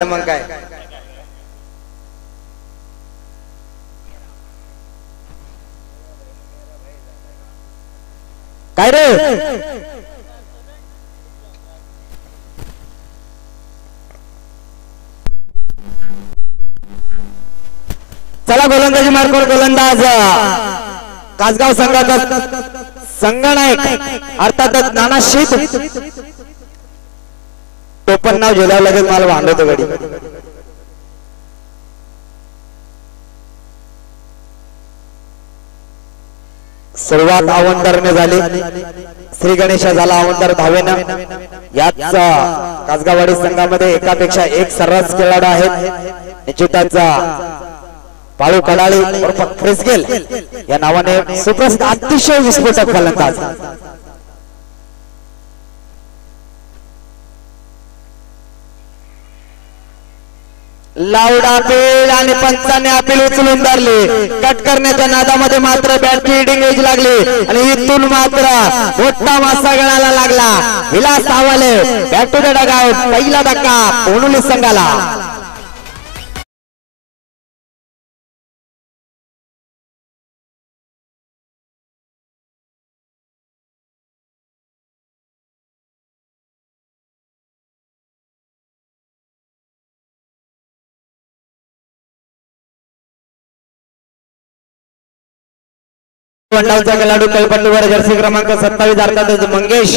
मग काय काय रे चला गोलंदाजी मार्कवर गोलंदाज कासगाव संघाचा संगनायक अर्थातच नाना शेख टोपण नाव झेलावं लागेल मला भांडवतो गडी सुरुवात अवंतरने झाली श्री गणेशा झाला अवंतर धावेनं याच कासगाववाडी संघामध्ये एकापेक्षा एक सर्रास खेळाडू आहेत निश्चितच पाळू कडाळी उर्फ फ्रिस्गेल या नावाने सुप्रसिद्ध अतिशय विस्फोटक फलंदाज लावडा पेल आणि पंचाने अपील उचलून धरले कट करण्याच्या नादामध्ये मात्र बॅट फिल्डिंग एज लागली आणि इथून मात्र मोठा मासा गणाला लागला Vilas Aawale back to the dugout पहिला धक्का कोणुली संघाला खेळाडू कळपट्टीवर जर्सी क्रमांक 27 अर्थातच मंगेश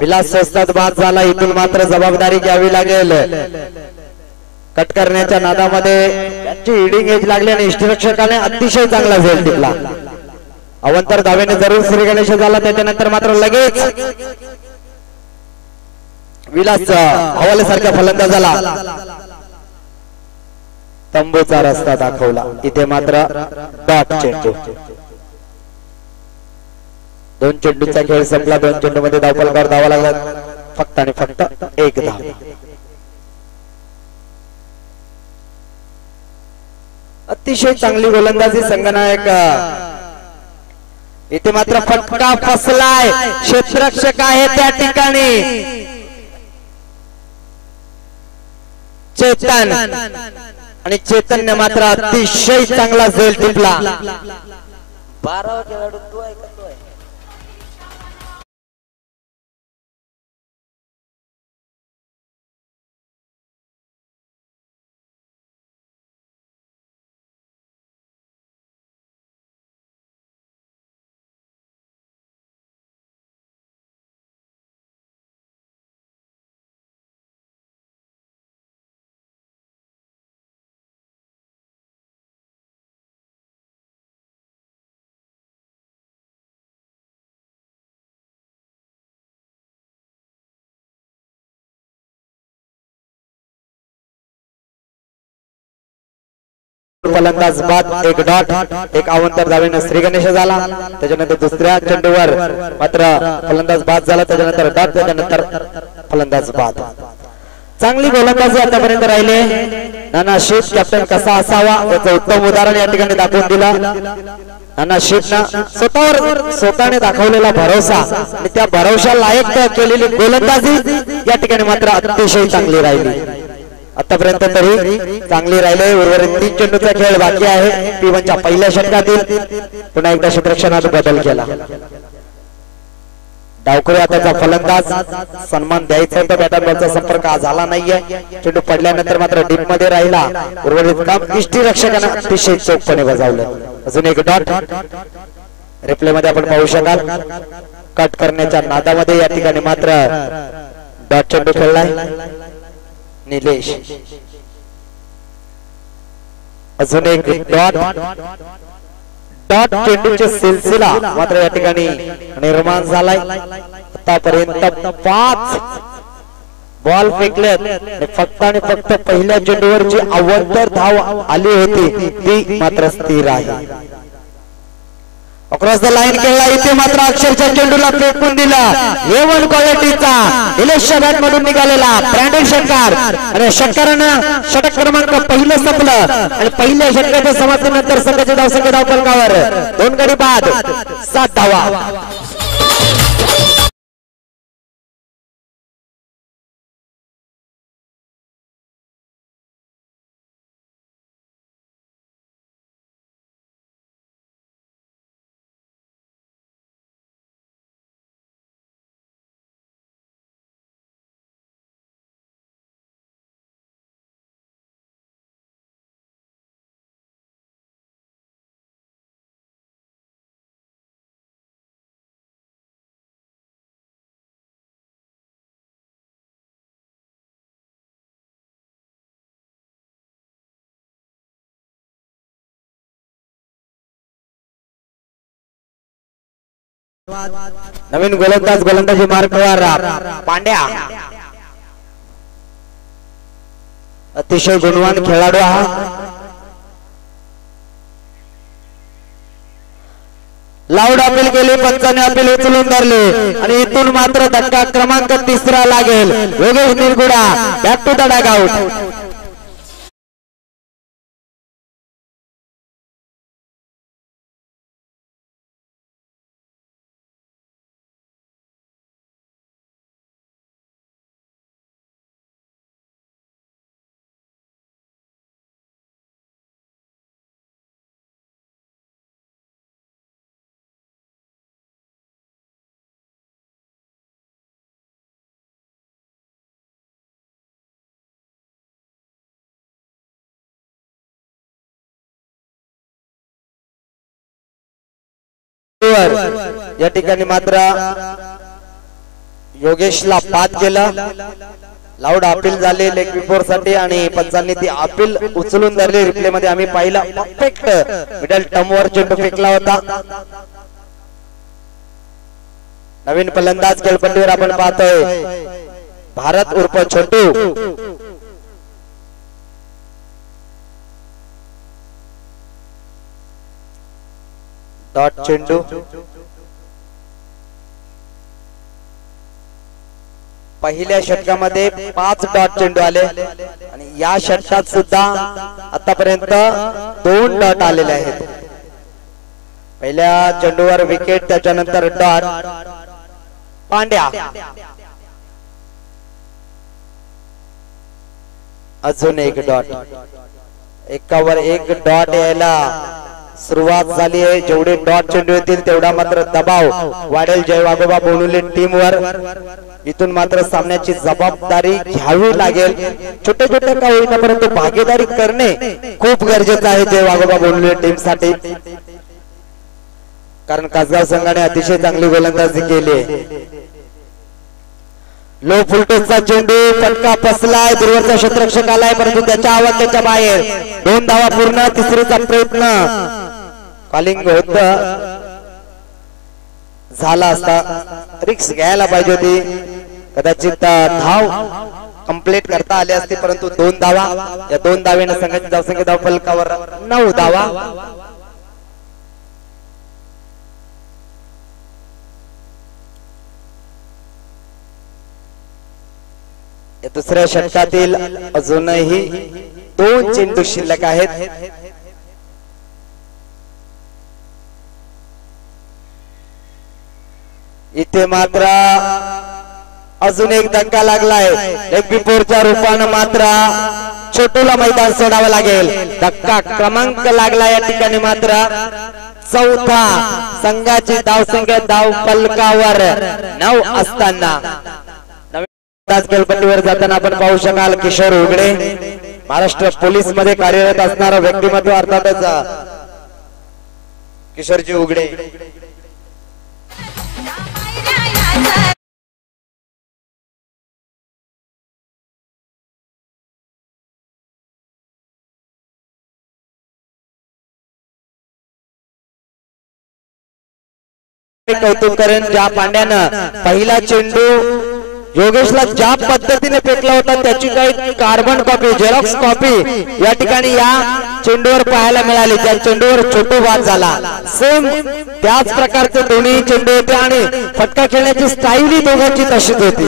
विलास स्वस्तात बाद झाला इथून मात्र जबाबदारी घ्यावी लागेल कट करण्याच्या नादामध्ये त्याची हिडिंग एज लागली आणि इष्टरक्षकाने अतिशय चांगला झेल टिपला अवंतर धावेने जरूर श्री गणेश झाला त्याच्यानंतर मात्र लगेच विलास हवालेसारख्या फलंदाजाला तंबूचा रस्ता दाखवला इथे मात्र डॉट चेंडू दोन चेंडूचा खेळ संपला दोन चेंडू मध्ये धावफलकावर धावा लागला फक्त आणि फक्त एक धाव अतिशय चांगली गोलंदाजी संघनायक इथे मात्र फटका फसलाय क्षेत्ररक्षक आहे त्या ठिकाणी चेतन आणि चेतनने मात्र अतिशय चांगला झेल टिपला 12 खेळाडू तो आहे का तो आहे फलंदाज बाद एक डॉट एक अवंतर धावेने श्री गणेश झाला त्याच्यानंतर दुसऱ्या चेंडूवर मात्र फलंदाज बाद झाला त्याच्यानंतर डॉट त्याच्यानंतर फलंदाज बाद चांगली गोलंदाजी आतापर्यंत राहिले नाना शेख कॅप्टन कसा असावा याचं उत्तम उदाहरण या ठिकाणी दाखवून दिलं नाना शेखनं स्वतःने दाखवलेला भरोसा आणि त्या भरोशा लायक केलेली गोलंदाजी या ठिकाणी मात्र अतिशय चांगली राहिली आतापर्यंत तरी चांगली राहिले उर्वरित 3 चेंडूचा खेळ बाकी आहे P1च्या पहिल्या षटकातील पुन्हा एकदा क्षेत्ररक्षणात बदल केला डावखुरी त्याचा फलंदाज सन्मान द्यायचा होता बॅटर बॉलचा संपर्क झाला नाहीये चेंडू पडल्यानंतर मात्र डीप मध्ये राहिला उर्वरित काम इष्टरक्षकाने अतिशय चोखपणे बजावलं अजून एक डॉट रिप्ले मध्ये आपण पाहू शकाल कट करण्याच्या नादामध्ये या ठिकाणी मात्र डॉट चेंडू खेळलाय निलेश अजून एक डॉट चेंडूचे सिलसिला मात्र या ठिकाणी निर्माण झालाय आतापर्यंत 5 बॉल फेकलेत फक्त आणि फक्त पहिल्या चेंडूवर जी अवंतर धाव आली होती ती मात्र स्थिर आहे अक्रॉस द लाईन खेळला इथे मात्र अक्षरशः चेंडूला फेकून दिला A1 क्वालिटीचा इलेक्शन बॅट मधून निघालेला ब्रँडेड षटकार आणि षटकारानं षटक क्रमांक पहिलं संपलं आणि पहिल्या षटकाच्या समाप्तीनंतर संघाचे धावसंख्या धावफलकावर 2 गडी बाद 7 धावा नवीन गोलंदाजी मार्कवर पांड्या अतिशय गुणवान खेळाडू हा। लाऊड अपील केली, पंचाने अपील उचलून धरले आणि इथून मात्र धक्का क्रमांक 3 लागेल। Yogesh Nirguda back to the dugout. या ठिकाणी मात्र योगेशला बाद केलं। लाऊड अपील झाले लेग बिफोर साठी आणि पंचांनी ती अपील उचलून धरली। रिप्ले मध्ये आम्ही पाहिला परफेक्ट मिडल टर्मवर चेंडू फेकला होता। नवीन फलंदाज खेळपट्टीवर आपण पाहतोय भारत उर्फ छोटू। डॉट चेंडू पहिल्या षटकामध्ये 5 डॉट चेंडू आले आणि या षटकात सुद्धा आतापर्यंत 2 डॉट आलेले आहेत। पहिल्या चेंडूवर विकेट, त्याच्यानंतर डॉट। पांड्या अजून एक डॉट, एकावर एक डॉट यायला सुरुवात झाली आहे। जेवढे डॉट चेंडू येतील तेवढा मात्र दबाव वाढेल जय वाघोबा बोनुले टीमवर। इथून मात्र सामन्याची जबाबदारी घ्यावी लागेल। छोटे छोटे का होईना परंतु भागीदारी करणे खूप गरजेचं आहे जय वाघोबा बोनुले टीम साठी, कारण कासगाव संघाने अतिशय चांगली गोलंदाजी केली आहे। लो फुलटोसचा चेंडू फटका फसलाय, दूरवरचा क्षेत्ररक्षक आलाय परंतु त्याच्या आवाक्याच्या बाहेर। 2 धावा पूर्ण, तिसरीचा प्रयत्न कॉलिंग होत झाला असता, रिक्स घ्यायला पाहिजे होती, कदाचित धाव कंप्लीट करता आली असती परंतु 2 धावा। या 2 धावेने संघाची धावसंख्या धाव फलकावर 9 धावा। या दुसऱ्या षटकातील अजूनही 2 चेंडू शिल्लक आहेत। इथे मात्र अजून एक धक्का लागलाय। लेग बिफोरच्या रूपानं मात्र छोटूला मैदान सोडावं लागेल। धक्का क्रमांक लागला या ठिकाणी मात्र 4था। संघाची धावसंख्या धाव फलकावर 9 असताना खेळपट्टीवर जाताना आपण पाहू शकाल किशोर उघडे, महाराष्ट्र पोलीस मध्ये कार्यरत असणारा व्यक्तिमत्व, अर्थातच किशोरजी उघडे। कौतुक करेन ज्या पांड्यानं पहिला चेंडू योगेशला ज्या पद्धतीने फेकला होता त्याची काही कार्बन कॉपी, झेरॉक्स कॉपी या ठिकाणी या चेंडूवर पाहायला मिळाली। त्या चेंडूवर छोटू बाद झाला। सेम त्याच प्रकारचे दोन्ही चेंडू होते आणि फटका खेळण्याची स्टाईल दोघांची तशीच होती।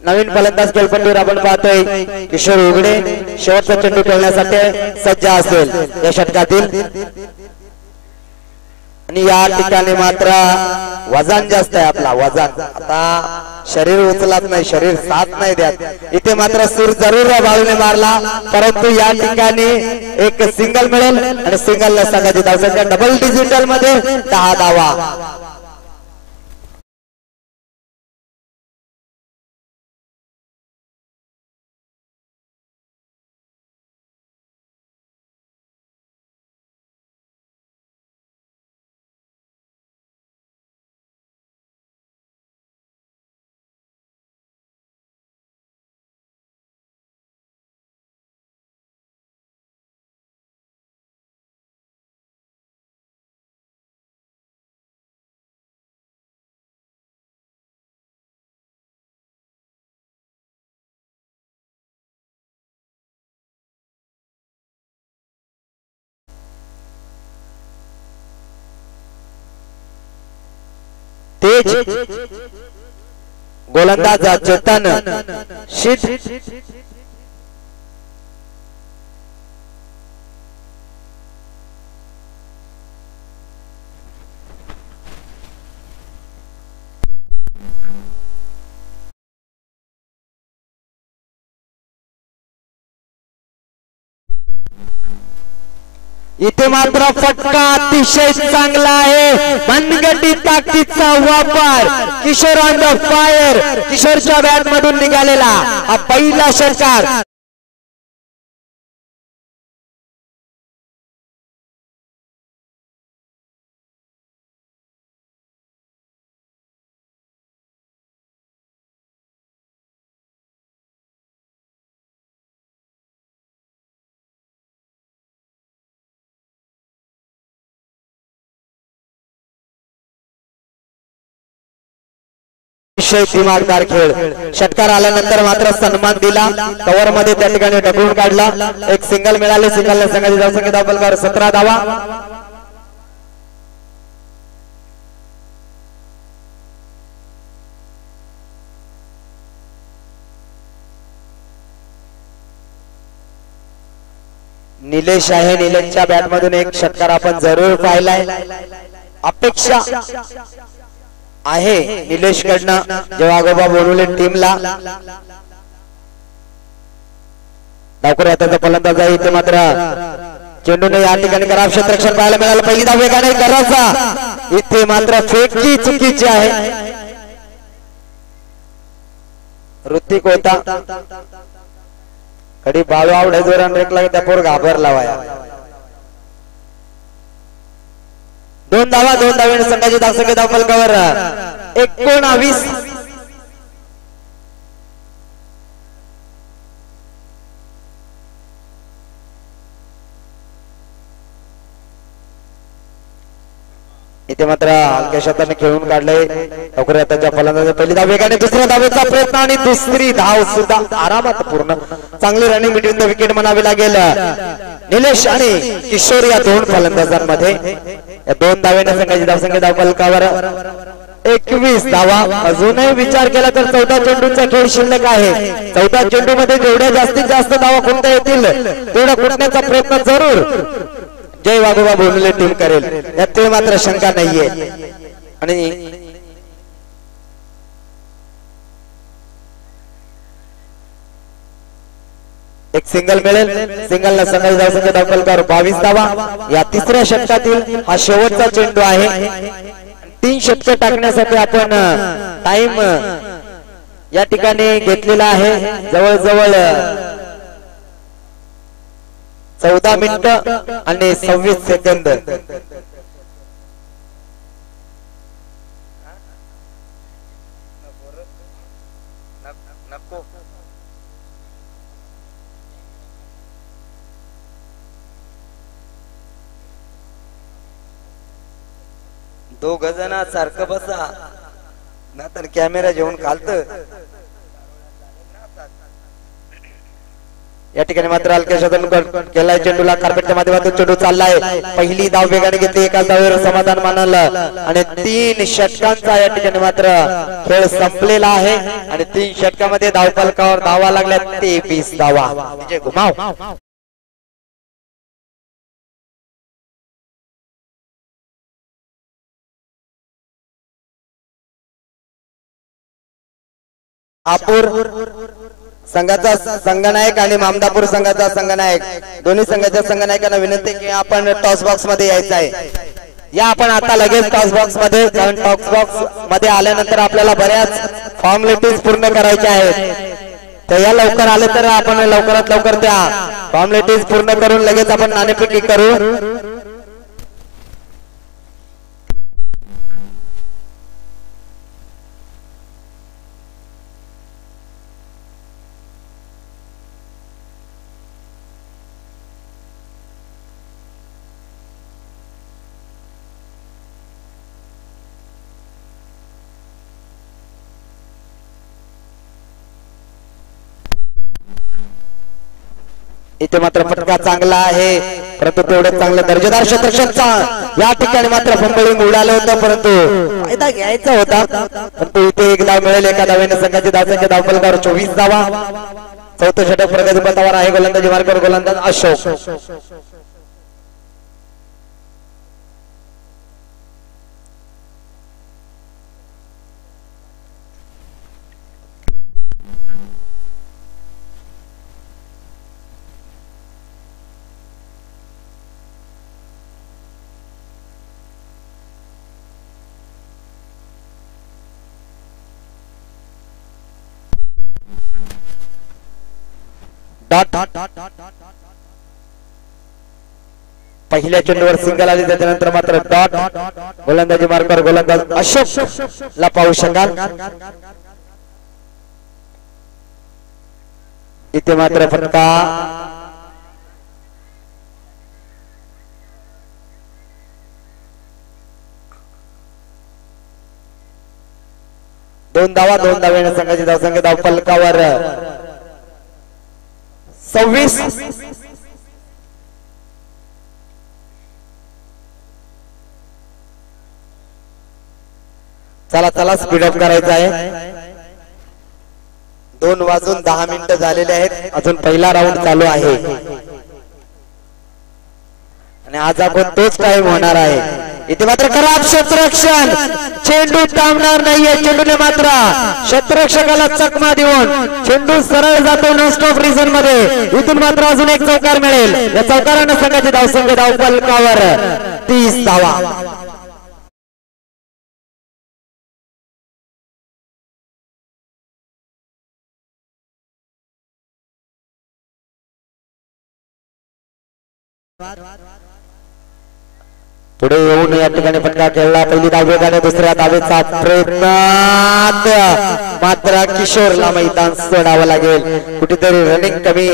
नवीन फलंदाज खेळपट्टीवर आपण पाहतोय किशोर उघडे शेवटचा चेंडू खेळण्यासाठी सज्ज असेल या षटकातील। आणि या ठिकाणी मात्र वजन जास्त आहे आपला, वजन आता शरीर उचलत नाही, शरीर साथ नाही देत। इथे मात्र सूर जरूर बाळूने मारला परंतु या ठिकाणी एक सिंगल मिळेल आणि सिंगल संघाची धावसंख्या डबल डिजिटल मध्ये 10 धावा। तेज, गोलंदाज चेतन शीत, इथे मात्र फटका अतिशय चांगला आहे. मनगटी ताकदीचा वापर, किशोर ऑन द फायर. किशोरच्या बॅट मधून निघालेला हा पहिला षटकार. दिमागदार खेळ. षटकार आल्यानंतर मात्र सन्मान दिला, कव्हर मध्ये त्या ठिकाणी ढकलून काढला. एक सिंगल मिळाले. सिंगल संघाची धावसंख्या धावफलकावर 17 धावा. निलेश आहे. निलेशच्या बॅट मधून एक षटकार आपण जरूर पाहिलाय. अपेक्षा आहे निलेश कडनं जेव्हा आगोबा बोलवले टीमला. डावकर त्याचा फलंदाज आहे. इथे मात्र चेंडूने या ठिकाणी खराब क्षेत्ररक्षण पाहायला मिळालं. पहिली धाव वेगाने करायचा. इथे मात्र फेकी चुकीची आहे. ऋतिक होता कधी बाळू आवडे जोरान रेकला त्या पोर घाबरला वाया. 2 धावा. 2 धावेने संघाची धावसंख्या धावफलकावर 19. इथे मात्र हलक्या शब्दाने खेळून काढले. लवकर त्याच्या फलंदाज पहिली धाव वेगाने, दुसऱ्या धावेचा प्रयत्न आणि दुसरी धाव सुद्धा आरामात पूर्ण. चांगली रनिंग बिटवीन द विकेट म्हणावी लागेल. निलेश आणि किशोर या 2 फलंदाजांमध्ये या 2 धावेने संघाची धावसंख्या धावफलकावर 21 धावा. अजूनही विचार केला तर 14 चेंडूचा खेळ शिल्लक आहे. 14 चेंडू मध्ये जेवढ्या जास्तीत जास्त धावा कोणत्या येतील तेवढा कुठण्याचा प्रयत्न जरूर जय वाघोबा बोलले टीम करेल, यात मात्र शंका नाहीये. आणि एक सिंगल मिळेल. सिंगलला संघाची धावसंख्या धावफलकावर 22 धावा. या तिसऱ्या षटकातील हा शेवटचा चेंडू आहे. 3 षटके टाकण्यासाठी आपण टाइम या ठिकाणी घेतलेला आहे. जवळजवळ 14 मिनिटं आणि 26 सेकंद. दोघ जण सारखं बसा ना तर कॅमेरा घेऊन खालत. या ठिकाणी मात्र हलक्या शतक केलाय. चेंडूला कार्पेटच्या माध्यमातून चेंडू चाललाय. पहिली धाव वेगाने घेतली. एका धावेवर समाधान मानलं आणि 3 षटकांचा या ठिकाणी मात्र खेळ संपलेला आहे. आणि 3 षटकामध्ये धावफलकावर धावा लागल्या 23 धावा. विजय घुमाव. आपूर संघाचा संघनायक आणि मामदापूर संघाचा संघनायक दोन्ही संघाच्या संघनायकांना विनंती की आपण टॉस बॉक्स मध्ये यायचं आहे. या आपण आता लगेच टॉस बॉक्स मध्ये, कारण टॉस बॉक्स मध्ये आल्यानंतर आपल्याला बऱ्याच फॉर्मॅलिटीज पूर्ण करायच्या आहेत. तर या लवकर आले तर आपण लवकरात लवकर त्या फॉर्मॅलिटीज पूर्ण करून लगेच आपण नाणेफेकी करू. इथे मात्र फटका चांगला आहे, परंतु तेवढं चांगलं दर्जेदार क्षेत्ररक्षणचा या ठिकाणी मात्र फंबलिंग उडालं होतं, परंतु फायदा घ्यायचा होता. परंतु इथे एक धाव मिळेल. एका धावेने संघाची धावसंख्या धावफलकावर 24 धावा. चौथं षटक प्रगतीपथावर आहे. गोलंदाजी मार्गावर गोलंदाज अशोक. पहिल्या चेंडूवर सिंगल आली, त्याच्यानंतर मात्र डॉट. गोलंदाजी मार्गावर गोलंदाज अशोक ला पाहू शकाल. इथे मात्र फटका दोन धावेने संघाची धावसंख्या धावफलकावर 26. चला चला स्पीड अप करायचं आहे. 2 वाजून 10 मिनिटं झालेले आहेत. अजून पहिला राऊंड चालू आहे आणि आज आपण तोच टाइम होणार आहे. इथे मात्र खराब क्षेत्ररक्षण, चेंडू थांबणार नाहीये. चेंडूने मात्र क्षेत्ररक्षकाला चकमा देऊन चेंडू सरळ जातो नो स्टॉप रिझन मध्ये. इथून मात्र अजून एक चौकार मिळेल. या चौकाराने संघाची धावसंख्या धावफलकावर 30 धावा. पुढे येऊन या ठिकाणी फटका खेळला. पहिली धाव वेगाने, दुसऱ्या धावेचा प्रयत्न मात्र किशोरला मैदान सोडावं लागेल. कुठेतरी रनिंग कमी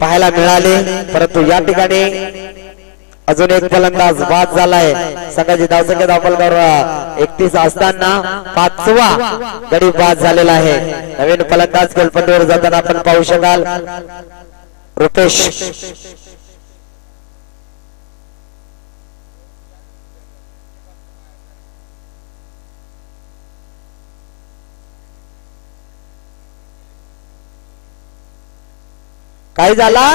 पाहायला मिळाले, परंतु या ठिकाणी अजून एक फलंदाज बाद झालाय. संघाची धावसंख्या धावफलकावर 31 असताना 5वा गडी बाद झालेला आहे. नवीन फलंदाज खेळपट्टीवर जाताना आपण पाहू शकाल रुपेश. काय झाला?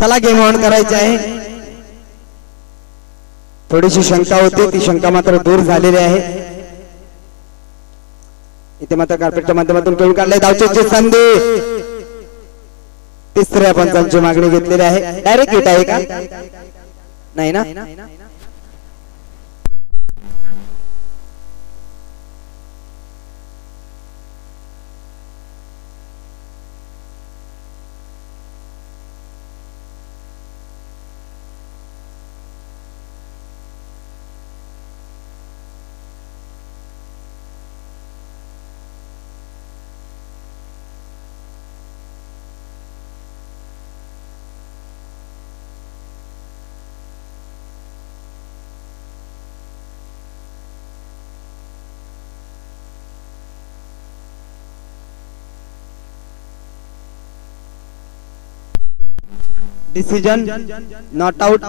चला गेम ऑन करायचे आहे। थोडीशी शंका होती, ती शंका मात्र दूर झालेली आहे। इथे मात्र कार्पेटच्या माध्यमातून खेळून काढले धावचेची संधी। तिसऱ्या पंचांची मागणी घेतलेली आहे। डायरेक्ट हिट आहे का? नाही ना? Decision not out.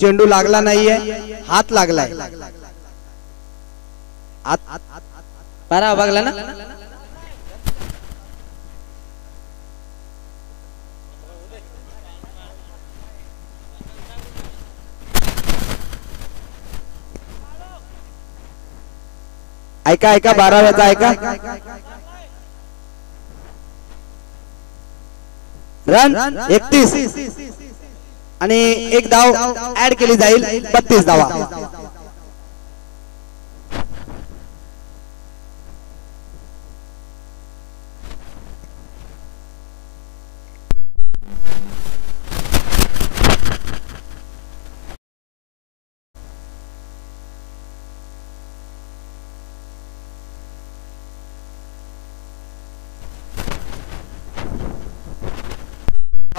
चेंडू लागला नाहीये, हात लागलाय। बारा बघला ना? ऐका ऐका, 12व्याचा ऐका। रन 31 आणि एक धाव ऍड केली जाईल, 32 धावा।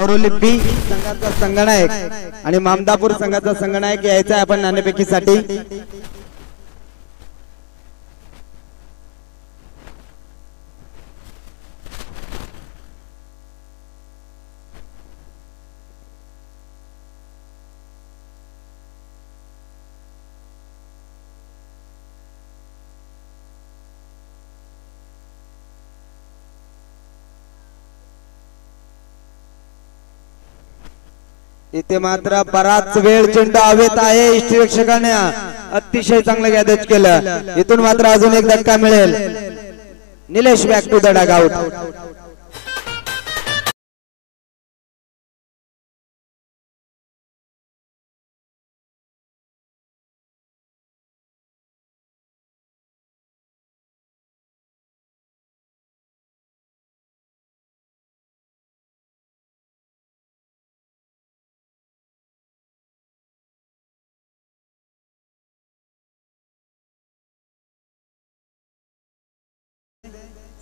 औरोली बी संघाचा संघनायक आणि मामदापूर संघाचा संघनायक यायचा आहे आपण नाणेफेकीसाठी। इथे मात्र बराच वेळ चेंडू हवेत आहे। इष्टरक्षकाने अतिशय चांगलं गॅदच केलं। इथून मात्र अजून एक धक्का मिळेल। Nilesh back to the dugout.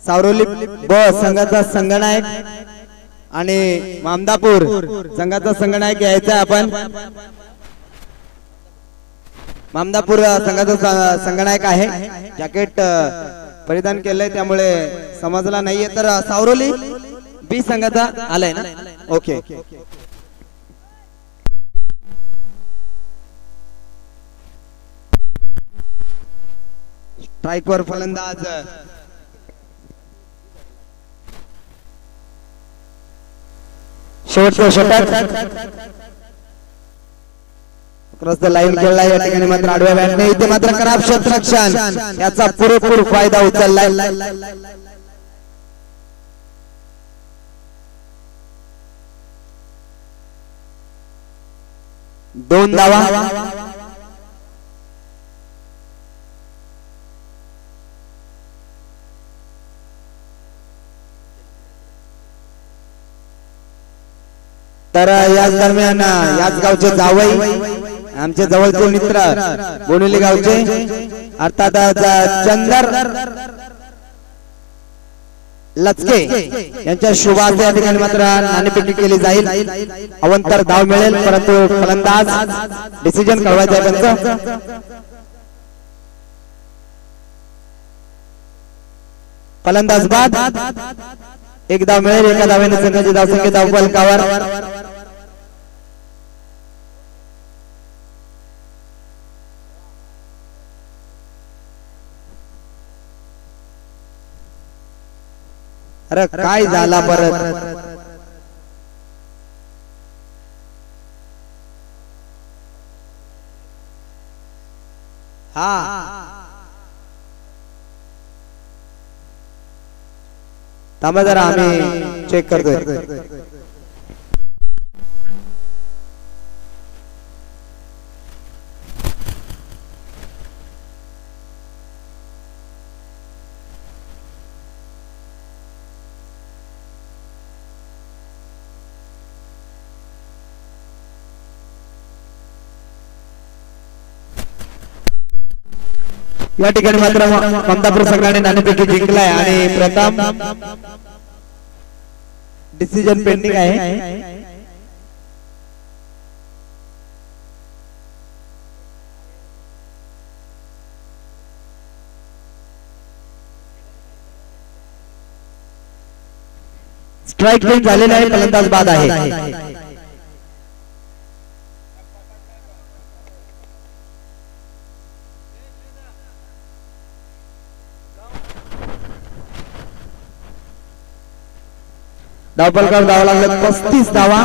सावरोली ब संघाचा संघनायक आणि मामदापूर संघाचा संघनायक यायचा आपण। मामदापूर संघाचा संघनायक आहे, जॅकेट परिधान केलंय त्यामुळे समजला नाहीये। तर सावरोली बी संघाचा आलाय ना? ओके। स्ट्राइक वर फलंदाज शेवटचा षटक क्रॉस द लाईन खेळला। या ठिकाणी मात्र आडव्या बॅटने इथे मात्र खराब क्षेत्ररक्षण, याचा पुरेपूर फायदा उचललाय। दोन धावा। तर याच दरम्यान याच गावचे जावई, आमचे जवळचे मित्र बोनिवली गावचे अर्थात चंदर लचके यांच्या शुभार्थ या ठिकाणी मात्र नाणेफेकी केली जाईल। अवंतर धाव मिळेल, परंतु फलंदाज डिसिजन कळवायचा आहे त्यांचं। फलंदाज बाद, एक धाव मिळेल। एका धावेने संघाची धावसंख्या धावफलकावर। अरे काय झाला परत? हा थांबा जरा आम्ही चेक करतोय. या ठिकाणी मात्र ममदापूर संघाने नाणेफेकी जिंकलाय आणि प्रथम डिसिजन पेंडिंग आहे. स्ट्राइक रेंज झालेला आहे. फलंदाज बाद आहे. धावपलकावर धावा लागला 35 धावा.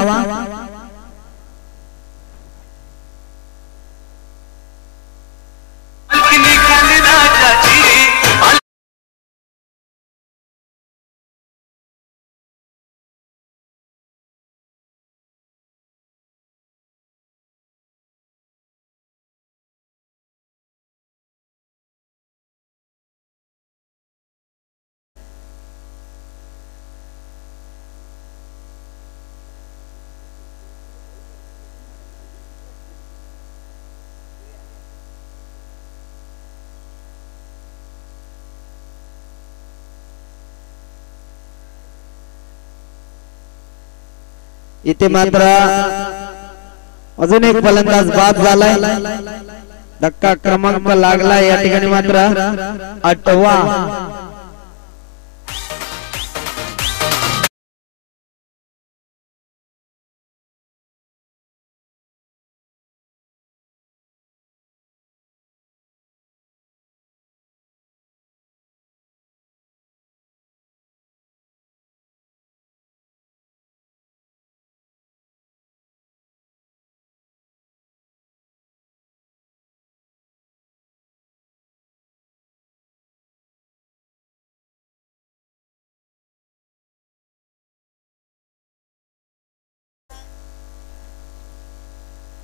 इथे मात्र अजून एक फलंदाज बाद झालाय. धक्का क्रमांक लागला या ठिकाणी मात्र 8वा.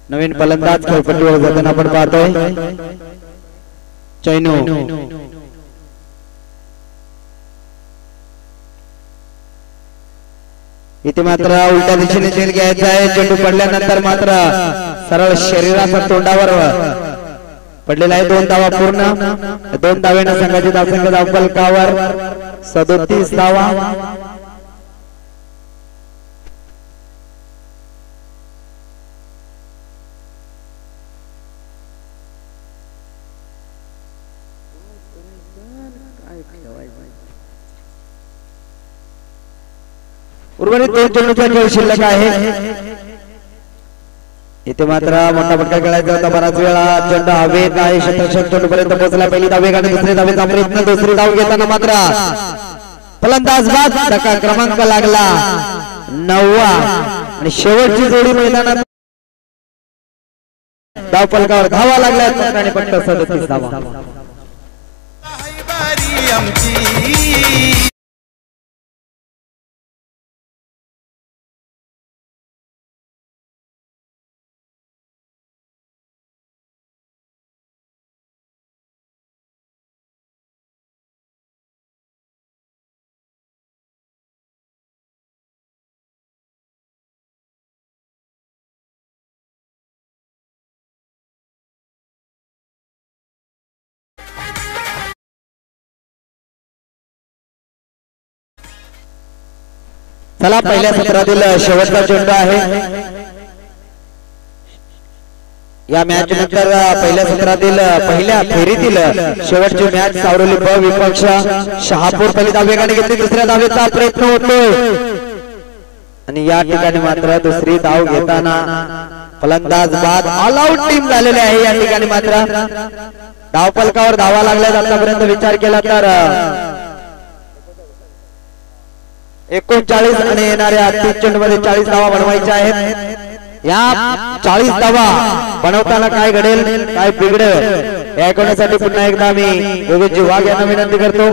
नवीन फलंदाज खेळपट्टीवर जाताना आपण पाहतोय चैनो. इथे मात्र उलट्या दिशेने झेल घ्यायचा आहे. चेंडू पडल्यानंतर मात्र सरळ शरीराचा तोंडावर पडलेला आहे. 2 धावा पूर्ण. 2 धावेने संघाची धावसंख्या धावफलकावर 37 धावा. उर्वरित 2 चेंडूचा खेळ शिल्लक आहे. इथे मात्र मोठा फटका खेळायचा होता. बराच वेळा चेंडू हवेत आहे. क्षेत्ररक्षक चेंडूपर्यंत पोहोचला. पहिली धाव आणि दुसरी धावेचा प्रयत्न. दुसरी धाव घेताना मात्र फलंदाज बाद. धक्का क्रमांक लागला 9वा आणि शेवटची जोडी मैदानात धाव फलकावर धावा लागल्या आणि फक्त 37 धावा. चला पहिल्या सत्रातील शेवटचा चेंडू आहे. या मॅच नंतर पहिल्या सत्रातील पहिल्या फेरीतील शेवटची मॅच सावरोली ब विपक्ष शहापूर. पहिली धाव वेगाने घेतली. दुसऱ्या धावेचा प्रयत्न होतोय आणि या ठिकाणी मात्र दुसरी धाव घेताना फलंदाज बाद. ऑल आउट टीम झालेली आहे. या ठिकाणी मात्र धावफलकावर धावा लागल्या. आतापर्यंत विचार केला तर 39 आणि येणाऱ्या 30 चेंडूमध्ये 40 धावा बनवायच्या आहेत. या 40 धावा बनवताना काय घडेल काय बिघडेल हे ऐकण्यासाठी पुन्हा एकदा मी योगेशजी वाघ यांना विनंती करतो.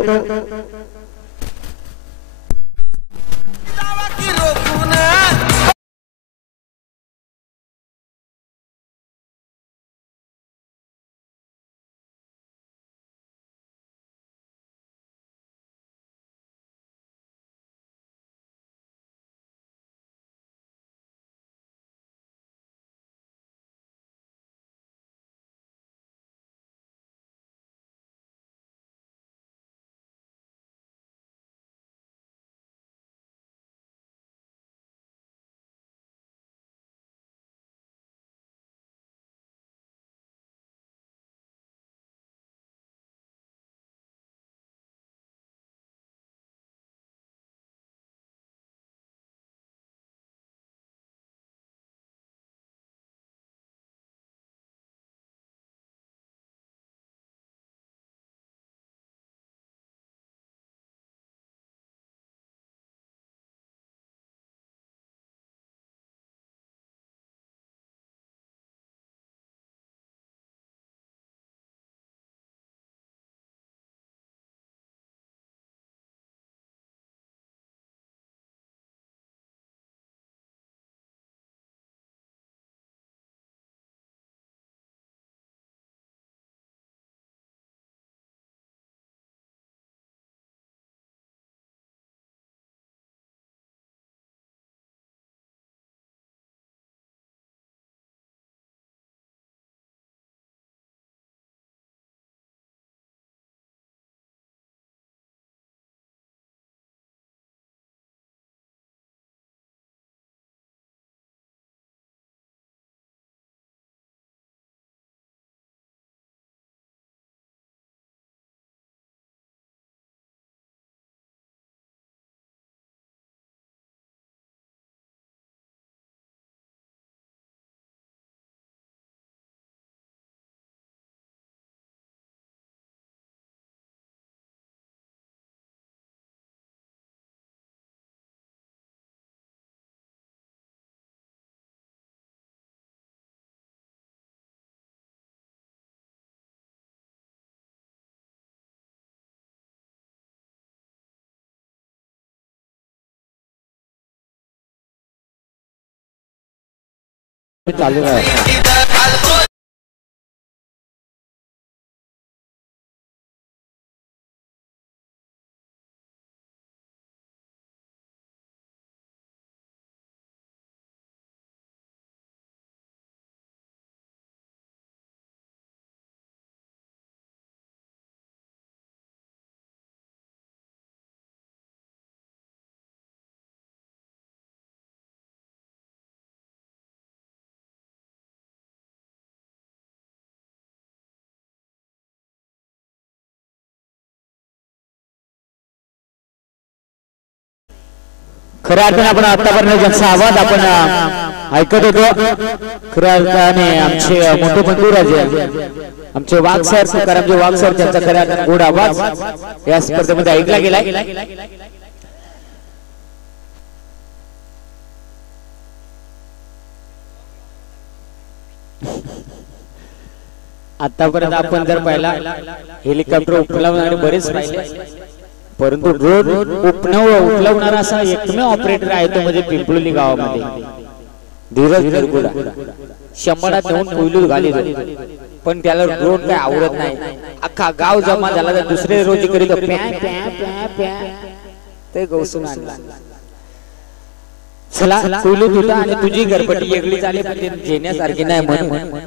चालू आहे. खऱ्या अर्थाने आपण आतापर्यंत ज्यांचा आवाज आपण ऐकत होतो खऱ्या अर्थाने आमचे मोठे बंधुराजे आमचे वाघ सर तुकारामजी वाघ सर त्यांचा खऱ्या अर्थाने गोड आवाज या स्पर्धेमध्ये ऐकला गेलाय. आतापर्यंत आपण जर पाहिला हेलिकॉप्टर उपलवणारे बरेच पाहिले परंतु ड्रोन उपलवणारा असा एकमेव ऑपरेटर आहे तो म्हणजे पिंपळोली गावामध्ये धीरज गरगुडा. 100 नेऊन कोयलूर घाली पण त्याला ड्रोन काय आवडत नाही. अख्खा गाव जमा झाला तर दुसरे रोजी करीत ते गौसून आणला. चला कोयलूर होता आणि तुझी गरपटी वेगळी झाली पण ते घेण्यासारखी नाही म्हणून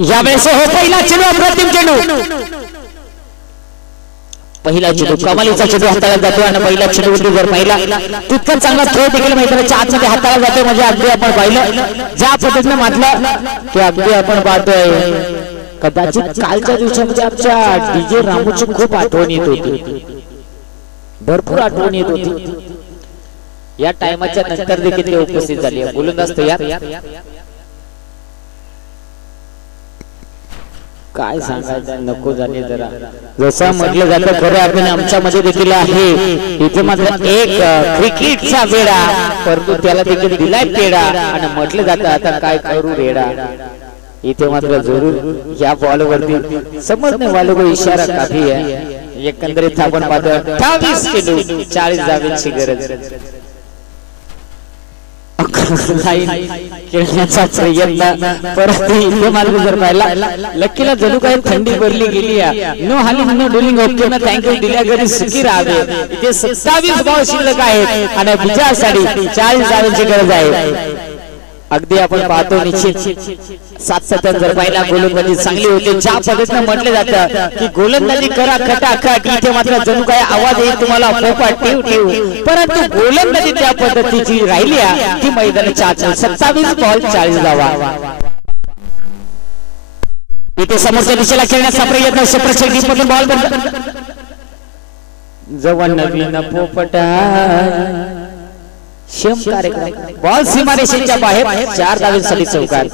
यावेळेस हो पहिला चेंडू अप्रतिम चेंडू. पहिला चेंडू कमालीचा चेंडू हाताळला जातो आणि पहिला चेंडू जर पाहिला तितकं चांगला थ्रो देखील मैदानाच्या आतमध्ये हाताळला जातो. म्हणजे अगदी आपण पाहिलं ज्या पद्धतीने म्हटलं की अगदी आपण पाहतोय कदाचित कालच्या दिवसामध्ये आमच्या डीजे रामूची खूप आठवण येत होती भरपूर आठवण येत होती. या टायमाच्या नंतर देखील ते उपस्थित झाले. बोलून असतो यार काय सांगायचं नको झाले जरा. जसं म्हटलं जातं खरं आपण आमच्यामध्ये देखील आहे. इथे मात्र एक क्रिकेटचा वेडा परंतु त्याला देखील दिलाय पेडा आणि म्हटलं जातं आता काय करू रेडा. इथे मात्र जरूर या बॉल वरती समजणे वालों को इशारा काफी आहे. एकंदरीत आपण पाहतो 28 चेंडू 40 धावांची गरज. खेळण्याचा प्रयत्न परत इथे मात्र जर पाहिला लकीला जणू काही थंडी भरली गेली आहे. नो हालिंग नो डुलिंग ओके ना थँक्यू दिल्या घरी सुखी राहावे. इथे 27 बॉल शिल्लक आहेत आणि विजयासाठी 40 धावांची गरज आहे. अगदी आपण पाहतो निश्चित 7 जर पाहिला गोलंदाजी चांगली होते. ज्या पद्धतीने म्हटले जातं की गोलंदाजी करा खटाखट. इथे मात्र जणू काही आवाज येईल तुम्हाला पोपट टिव टिव परंतु गोलंदाजी त्या पद्धतीची राहिली आहे ती मैदानाच्या 27 बॉल 40 धावा. इथे समोरच्या दिशेला खेळण्याचा प्रयत्न सुप्रक्षक डीपमधून बॉल जवळ नवीन पोपटा शेम कार्यक्रम बॉल सीमारेषेच्या बाहेर 4 धावांसाठी चौकार.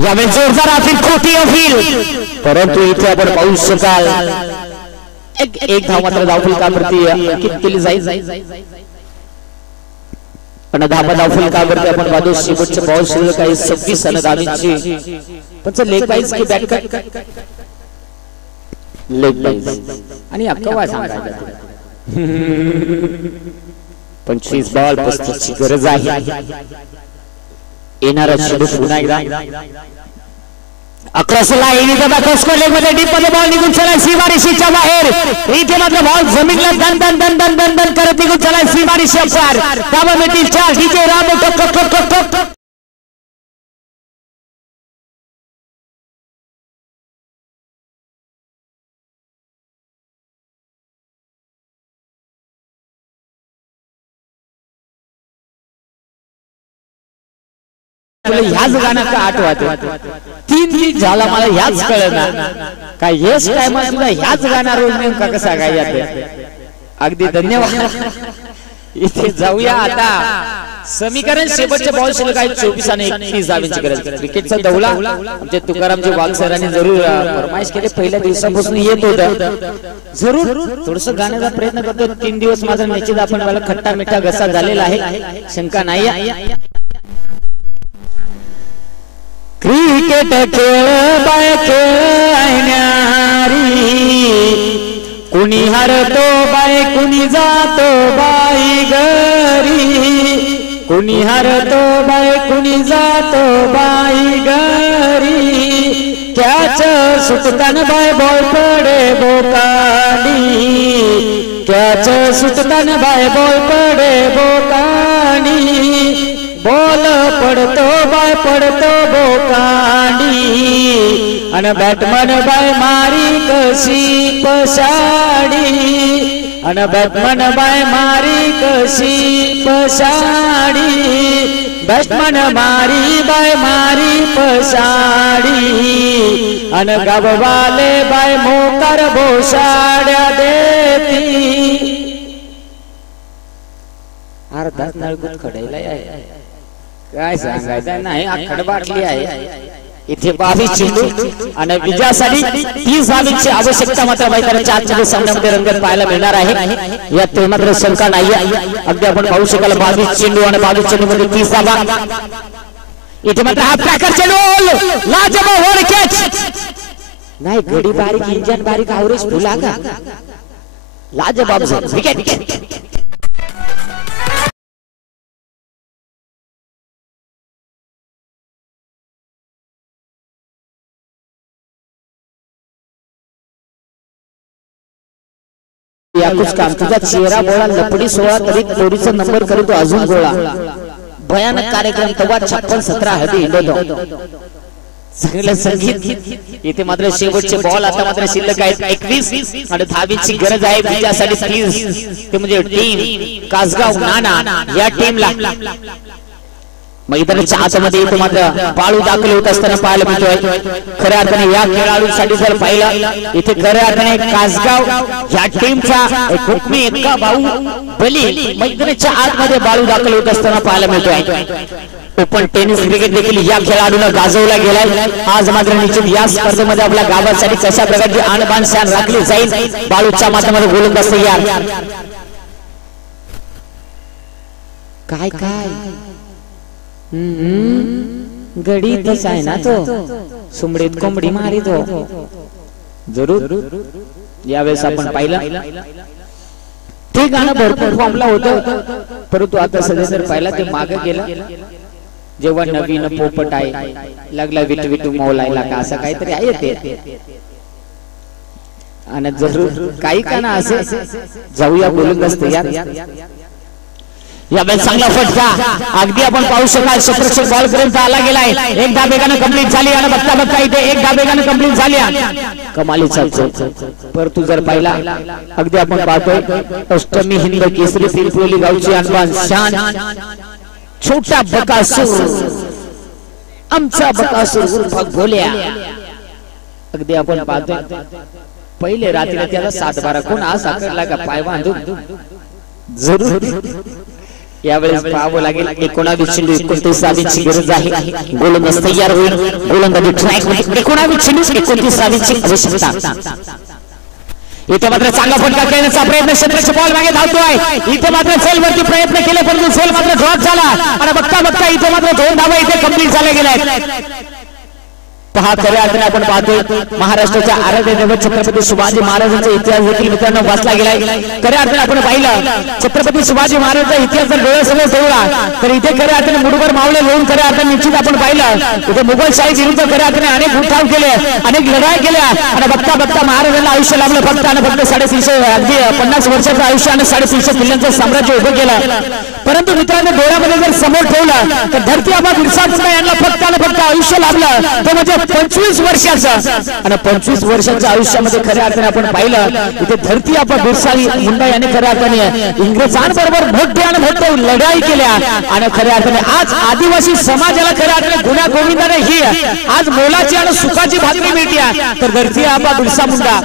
यावेळी जोरदार अपील खोटी अपील परंतु इथे आपण पाहू शकाल एक धाव मात्र धावफुल कावरती अंकित केली जाईल. पण धावफुल कावरती आपण पाहतो शेवटचे बॉल शिल्लक आहे 26 धावांची. पण लेग बाईज की बॅट कट लेग बाईज आणि अक्कवा सांगायचं 25 बॉल 35 ची गरज आहे. येणारा चेंडू पुन्हा एकदा 11 इनिंग लेग मध्ये डीप मध्ये बॉल निघून चला सीमारेषेच्या बाहेर. इथे मात्र बॉल जमीनला दन दन दन दन दन दन करत निघून चला सीमारेषेच्या बाहेर. धावा मिळतील 4. डीजे राम टक टक टक टक टक. ह्याच गाण्याचा आठवत 3 झाला मला ह्याच कळना काय हेच टाइम तुला ह्याच गाणं रोज नेमका कसा काय येते. अगदी धन्यवाद. इथे जाऊया आता समीकरण शेवटचे बॉल शिल्लक आहे 24 आणि 31 धावांची गरज. क्रिकेटचा दौला आमचे तुकारामजी वाघ सरांनी जरूर फरमाईश केले. पहिल्या दिवसापासून येत होतं जरूर थोडस गाण्याचा प्रयत्न करतो. 3 दिवस माझा निश्चित आपण मला खट्टा मिठा घसा झालेला आहे शंका नाही. क्रिकेट खेळ बाय खेळ न्यारी कुणी हरतो बाय कुणी जातो बाई घरी. कुणी हरतो बाय कुणी जातो बाई घरी. त्याच सुटतान बाय बॉल पडे बोकांडी. त्याच सुटतान बाय बॉल पडे बोकांडी. बॉल पडतो बाय पडतो बोकांडी अन बॅटमन बाय मारी कशी पशाडी. अन बॅटमन बाय मारी कशी पशाडी. बॅटमन मारी बाय मारी पशाडी. अन गाववाले बाय मोकार बोशाड्या देती. अर्धाच नळगुत खडायला आहे काय सांगायचं नाही. खडबाटली आहे. इथे 22 चेंडू आणि विजयासाठी 30 धावांची आवश्यकता मात्र मैदानाच्या आजच्या सामन्यामध्ये रंगत पाहायला मिळणार आहे. यात मात्र शंका नाही. अगदी आपण पाहू शकाल 22 चेंडू आणि 22 चेंडू मध्ये 30 धावा. इथे मात्र हा पॅकर चेंडू लाजवाब होड कॅच नाही. गडी बारीक इंजन बारीक आवरेज फुला का लाजवाब विकेट. या कुछ काम तुझा चेहरा बोळा लपडी 16 तरी तोडीचा नंबर करी तो अजून गोळा. भयानक कार्यक्रम तेव्हा 56-17 हदी हिंडतो चांगलं संगीत इथे मात्र शेवटचे बॉल आता मात्र शिल्लक आहेत 21 आणि धावीची गरज आहे त्यासाठी 30 ते म्हणजे टीम कासगाव नाना या टीमला मैदानाच्या आतमध्ये इथे मात्र पाळू दाखल होत असताना पाहायला मिळतोय खऱ्या अर्थाने या खेळाडूंसाठी जर पाहिलं इथे खऱ्या अर्थाने कासगाव या टीमचा एक हुकमी एका भाऊ बली मैदानाच्या आतमध्ये बाळू दाखल होत असताना पाहायला मिळतोय ओपन टेनिस क्रिकेट देखील या खेळाडूला गाजवला गेलाय आज मात्र निश्चित या स्पर्धेमध्ये आपल्या गावासाठी कशा प्रकारची आणबाण शान राखली जाईल बाळूच्या माध्यमातून गोलंदाज तयार काय काय गडी तसा आहे ना तो सुमडीत कोंबडी मारी तो जरूर यावेळेस आपण पाहिलं ते गाणं भरपूर फॉर्मला होतं परंतु आता सध्या जर पाहिला ते मागे गेलं जेव्हा नवीन पोपट आहे लागला विट विटू मौलायला का असं काहीतरी आहे ते आणि जरूर काही का ना असे जाऊया गोलंदाज तयार यावेळेस चांगला फटका अगदी आपण पाहू शकाल क्षेत्ररक्षक बॉल पर्यंत आला गेलाय एक धावेगानं कंप्लीट झाली आणि बघता बघता इथे एक धावेगानं कंप्लीट झाली कमालीचा परंतु जर पाहिला अगदी आपण पाहतोय अष्टमी हिंद केसरी पिंपरोली गावची आणबाण शान छोटा बकासूर आमचा बकासूर उर्फ गोल्या अगदी आपण पाहतोय पहिले रात्री त्याला 7-12 कोण आज साकारला का पाय बांधून जरूर यावेळेस पाहावं लागेल 19 चेंडू 29 धावेची गरज आहे गोलंदाज तयार होईल गोलंदाजी ट्रॅक 19 चेंडू 29 धावेची आवश्यकता इथे मात्र चांगला फटका खेळण्याचा प्रयत्न क्षेत्राचे बॉल मागे धावतोय इथे मात्र सेलवरती प्रयत्न केले परंतु सेल मात्र ड्रॉप झाला आणि बघता बघता इथे मात्र 2 धावा इथे कंप्लीट झाल्या गेल्या पहा खऱ्या अर्थाने आपण पाहतोय महाराष्ट्राच्या आराध्य दैवत छत्रपती शिवाजी महाराजांचा इतिहास देखील मित्रांनो वाचला गेलाय खऱ्या अर्थाने आपण पाहिलं छत्रपती शिवाजी महाराजांचा इतिहास जर डोळ्यासमोर ठेवला तर इथे खऱ्या अर्थाने मुठभर मावळे घेऊन खऱ्या अर्थाने निश्चित आपण पाहिलं इथे मुघलशाही विरुद्ध खऱ्या अर्थाने अनेक उठाव केले अनेक लढाई केल्या आणि बघता बघता महाराजांना आयुष्य लाभलं फक्त आणि फक्त 350 अगदी 50 वर्षाचं आयुष्य आणि 350 किल्ल्यांचं साम्राज्य उभं केलं परंतु मित्रांनो डोळ्यामध्ये जर समोर ठेवलं तर धरती आबा बिरसा मुंडा यांना फक्त आणि फक्त आयुष्य लाभलं ते म्हणजे 25 वर्षाचं आणि 25 वर्षाच्या आयुष्यामध्ये खऱ्या अर्थाने आपण पाहिलं इथे धरती आबा बिरसा मुंडा यांनी खऱ्या अर्थाने इंग्रजांबरोबर मोठ्या आणि मोठ्या लढाई केल्या आणि खऱ्या अर्थाने आज आदिवासी समाजाला खऱ्या अर्थाने गुन्हा गोविंदाने ही आज मोलाची आणि सुखाची बातमी मिळते तर धरती आबा बिरसा मुंडा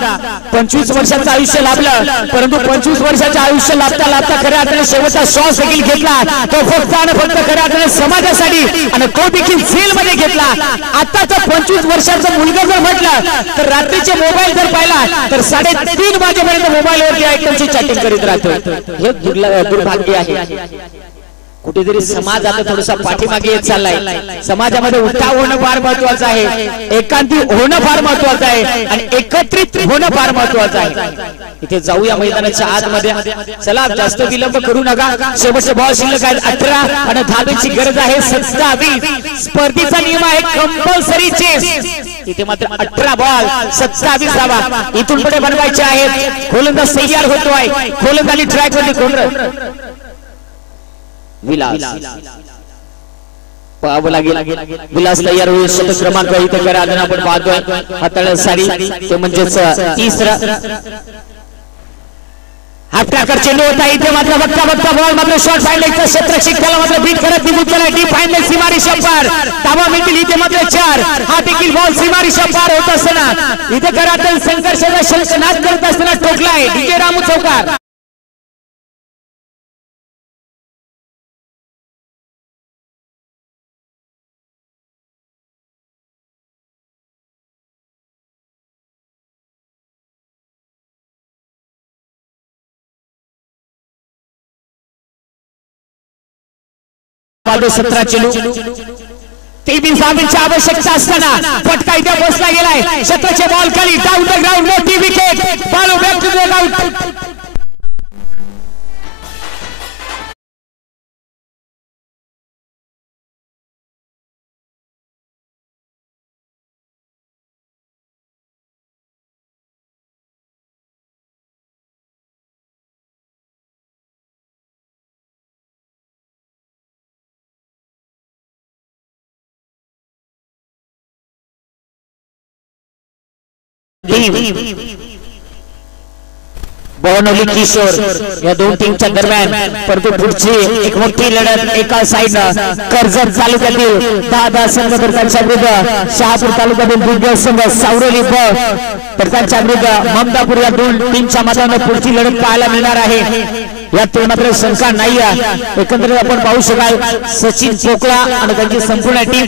25 वर्षाचं आयुष्य लाभलं परंतु 25 वर्षाचं आयुष्य लाभता लाभता खऱ्या अर्थाने शेवटचा श्वास देखील घेतला तो फक्त आणि फक्त खऱ्या अर्थाने समाजासाठी आणि तो देखील जेलमध्ये घेतला आताचा 25 वर्षाचा मुलगा जर म्हटलं तर रात्रीचे मोबाईल जर पाहिला तर 3:30 वाजेपर्यंत मोबाईलवरती आयटमची चॅटिंग करीत राहतो हे दुर्भाग्य आहे कुठेतरी समाज आता थोडासा पाठीमागे येत चाललाय समाजामध्ये उठाव होणं फार महत्वाचं आहे एकांती होणं फार महत्वाचं आहे आणि एकत्रित होणं फार महत्वाचं आहे इथे जाऊया मैदानाच्या आतमध्ये चला जास्त विलंब करू नका शेवटचे बॉल शिल्लक आहेत 18 आणि धावेची गरज आहे 27 स्पर्धेचा नियम आहे कंपल्सरी चेस इथे मात्र 18 बॉल 27 धावा इथून पुढे बनवायचे आहेत गोलंदाज तयार होतोय गोलंदाजी ट्रॅक वरती कोण विलास पाहावं लागेल विलास तयार होईल षटक क्रमांक इथे करा आपण पाहतोय हाताळ्या सारी ते म्हणजेच तिसरा हाफ ट्रॅकर चेंडू होता इथे मात्र बघता बघता बॉल मात्र शॉट फाईनल क्षेत्ररक्षक त्याला मात्र बीट करत निघून गेला डी फायनल सीमारी शपार धावा मिळतील इथे मात्र 4 हा देखील बॉल सीमारी शपार होत असताना इथे करा संघर्षाचा शंखनाद करत असताना ठोकलाय डीजे रामू चौकार माधव 17 चेंडू 23 धावांची आवश्यकता असताना फटका इथे बसला गेलाय क्षेत्राचे बॉल खाली डाऊन द ग्राउंड मोठी wicket ball back to the out team बोनोली किशोर या दोन टीमच्या दरम्यान परंतु पुढची एक मोठी लढत एका साईडनं कर्जत तालुक्यातील 10 संघ त्यांच्या विरुद्ध शहापूर तालुक्यातील दिग्गज संघ सावरोली ब तर त्यांच्या विरुद्ध ममदापूर या दोन टीमच्या माध्यमातून पुढची लढत पाहायला मिळणार आहे। यात मात्र शंका नाही आहे। एकंदरीत आपण पाहू शकाल सचिन पोकळा आणि त्यांची संपूर्ण टीम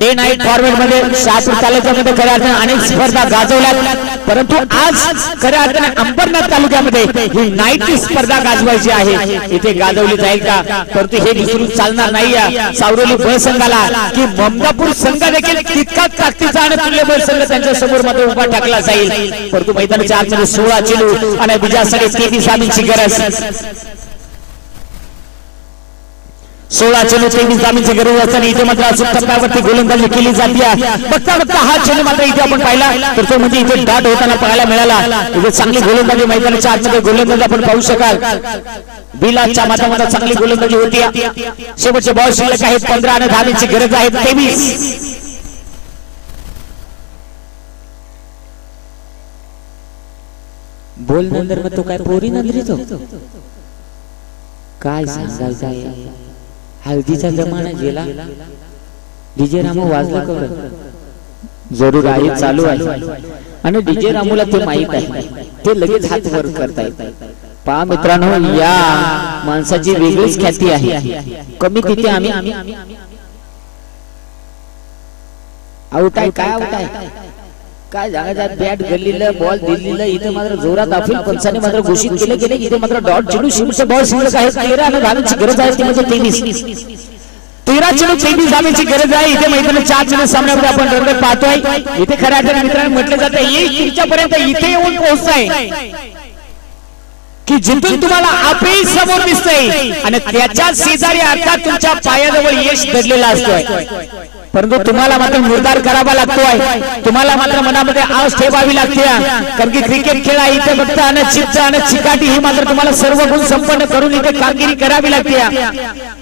डे नाईट फॉर्मेट मध्ये शहापूर तालुक्यामध्ये खऱ्या अर्थाने अनेक स्पर्धा गाजवल्या परंतु आज खऱ्या अर्थाने अंबरनाथ तालुक्यामध्ये ही नाईट स्पर्धा गाजवायची आहे। इथे गाजवली जाईल का परंतु हे विसरून चालणार नाही। सावरोली ब संघाला की ममदापूर संघ देखील तितकाच ताकदीचा आणि तुल्यबळ संघ त्यांच्या समोर मध्ये उभा टाकला जाईल परंतु मैदानाच्या आतमध्ये 16 चेंडू आणि विजयासाठी 23 धावांची गरज 16 चेंडू 23 धावांची गरज असताना इथे मात्र अचूक टप्प्यावरती गोलंदाजी केली जाते। बघता बघता हा चेंडू मात्र इथे आपण पाहिला तर तो म्हणजे इथे डाट होताना पाहायला मिळाला। इथे चांगली गोलंदाजी मैदानाच्या आतमध्ये गोलंदाजी आपण पाहू शकाल बिलाच्या माध्यमातून चांगली गोलंदाजी होती। शेवटचे बॉल शिल्लक आहेत 15 आणि धावांची गरज आहे 23। बोल नंतर मग तो काय पोरी नंदरीतो काय सांगायचं आहे। हळदीचा जमाना गेला डीजे रामू वाजला कवर जरूर आहे चालू आहे आणि डीजे रामूला ते माहित आहे ते लगेच हात वर करतायत। पहा मित्रांनो या माणसाची वेगळीच ख्याती आहे। कमी तिथे आम्ही आउट आहे काय आउट आहे काय सांगायचं बॅट गल्लीला बॉल दिल्लीला इथे मात्र जोरात अफील पंचाने मात्र घोषित केले गेले इथे मात्र डॉट चेंडू शेवटचे बॉल शिल्लक आहे 13 आणि धावांची गरज आहे ती म्हणजे 23 13 चेंडू 23 धावांची गरज आहे। इथे मैदानात 4 चेंडू सामन्यामध्ये आपण रंगत पाहतोय। इथे खऱ्या अर्थाने मित्रांनो म्हटले जाते एक तुमच्यापर्यंत इथे येऊन पोहोचताय की जिथून तुम्हाला अपयश समोर दिसतंय आणि त्याच्या शेजारी अर्थात तुमच्या पायाजवळ यश दडलेला असतोय परंतु तुम्हाला मात्र निर्धार करावा लागतोय। तुम्हाला मात्र मनामध्ये आस ठेवावी लागते कारण की क्रिकेट खेळ आहे इथे फक्त आणि चित्त आणि चिकाटी ही मात्र तुम्हाला सर्व गुण संपन्न करून इथे कामगिरी करावी लागते।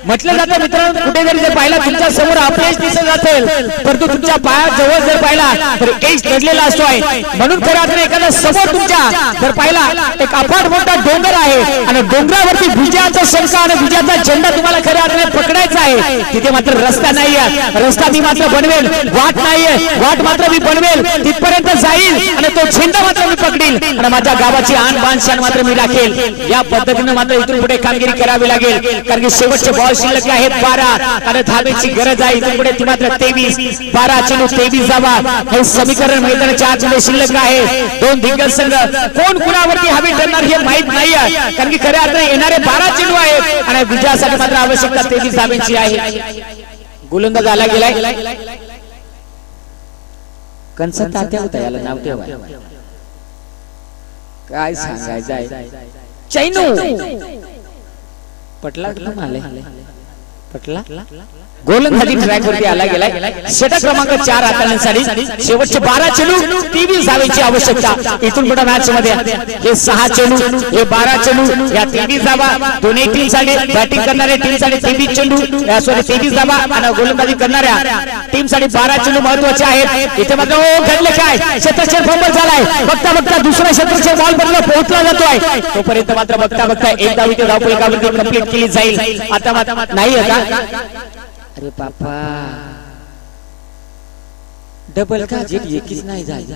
म्हटलं जातं मित्रांनो कुठेतरी जर पाहिला तुमच्या समोर अपयश दिसत असेल परंतु तुमच्या पायाजवळ जर पाहिला तर यश दडलेला असतोय म्हणून खऱ्या अर्थाने एखादा समोर तुमच्या जर पाहिला एक अफाट मोठा डोंगर आहे आणि डोंगरावरती विजयाचा शंका आणि विजयाचा झेंडा तुम्हाला खऱ्या अर्थाने पकडायचा आहे तिथे मात्र रस्ता नाहीये रस्ता मी मात्र बनवेल वाट नाहीये वाट मात्र मी बनवेल तिथपर्यंत जाईल आणि तो झेंडा मात्र मी पकडील आणि माझ्या गावाची आन बान शान मात्र मी राखेल। या पद्धतीने मात्र इथून पुढे कामगिरी करावी लागेल कारण की शेवटचे बॉल शिल्लक आहेत 12 आणि धावेची गरज आहे इथून पुढे ती मात्र 23 12 चेंडू 23 धावा हे समीकरण मैदानाच्या आतमध्ये शिल्लक आहे। दोन दिग्गज संघ कोण कुणावरती हवी ठरणार हे माहित नाहीये कारण की खऱ्या अर्थाने येणारे 12 चेंडू आहेत आणि विजयासाठी मात्र आवश्यकता 23 धावांची आहे। गोलंदाज आला गेलाय कंसात तात्या होता याला नाव ठेवा काय सांगायचं आहे चैनू पटला पटला गोलंदाजी ट्रॅक वरती आला गेलाय षटक क्रमांक 4 हाताळण्यासाठी शेवटचे 12 चेंडू 23 धावेची आवश्यकता इथून पुढे मॅच मध्ये हे 6 चेंडू हे 12 चेंडू या 23 धावा दोन्ही टीम साठी बॅटिंग करणाऱ्या टीम साठी 23 चेंडू या सॉरी 23 धावा आणि गोलंदाजी करणाऱ्या टीम साठी 12 चेंडू महत्त्वाचे आहेत। इथे मात्र घडले काय क्षेत्रक्षण फंबल झालाय बघता बघता दुसऱ्या क्षेत्रक्षण बॉल बरोबर पोहोचला जातोय तोपर्यंत मात्र बघता बघता एक धाव इथे धावफलकावरती कंप्लीट केली जाईल। आता नाही आता अरे पापा डबल का जे एकीच नाही झाली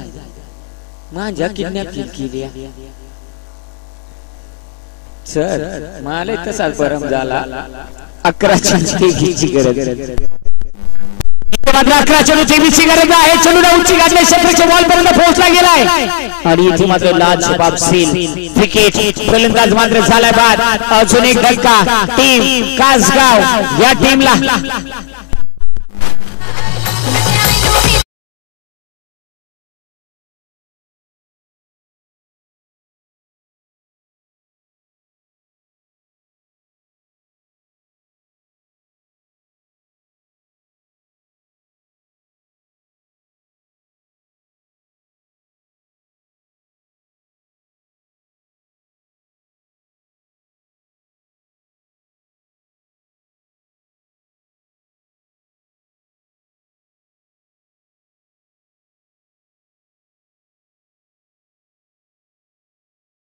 माझ्या किडनॅप केली सर मला तसाच बरम झाला 11 चेंडूची गरज 11 चेंडू 23 ची गरज आहे। चेंडूला उंची गाठले क्षेत्रक्षण बॉल पर्यंत पोहोचला गेलाय आणि इथे मात्र लाजवाब सील क्रिकेट फलंदाज मात्र झालाय बाद अजून एक धक्का टीम कासगाव या टीमला